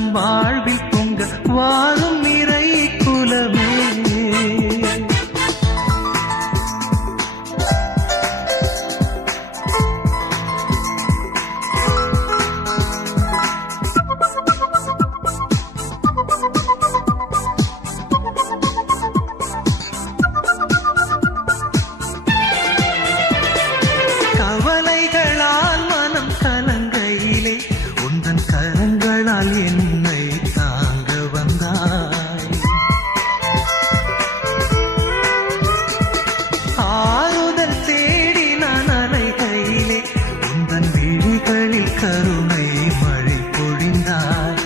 வசந்தம் வாழ்வில் பொங்க வாரும் இறை குலமே. கவலைகளால் மனம் கலங்கையிலே உந்தன் கரங்களால் என்னை தாங்க வந்தாய். ஆறுதல் தேடி நான் அலைகையிலே உந்தன் விழிகளில் கருணை மழை பொழிந்தாய்.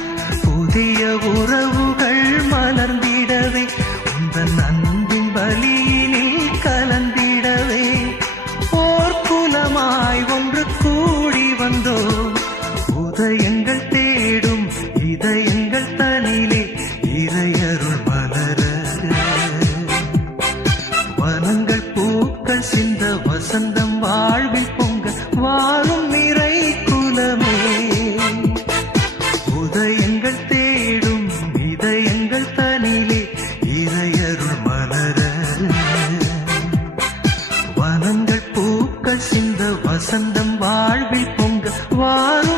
புதிய உறவுகள் மலர்ந்திடவே உந்தன் அன்பின் பலியினில் கலந்திடவே போர்க்குலமாய் ஒன்று கூடி வந்தோம். உதயங்கள் தேடும் இதயங்கள் தனிலே இறையருள் மலர வனங்கள் பூக்கள் சிந்த வசந்தம் வாழ்வில் பொங்க வாரும் இறை குலமே. உதயங்கள் தேடும் இதயங்கள் தனிலே இறையருள் மலர வனங்கள் பூக்கள் சிந்த வசந்தம் வாழ்வில் பொங்க வாரும்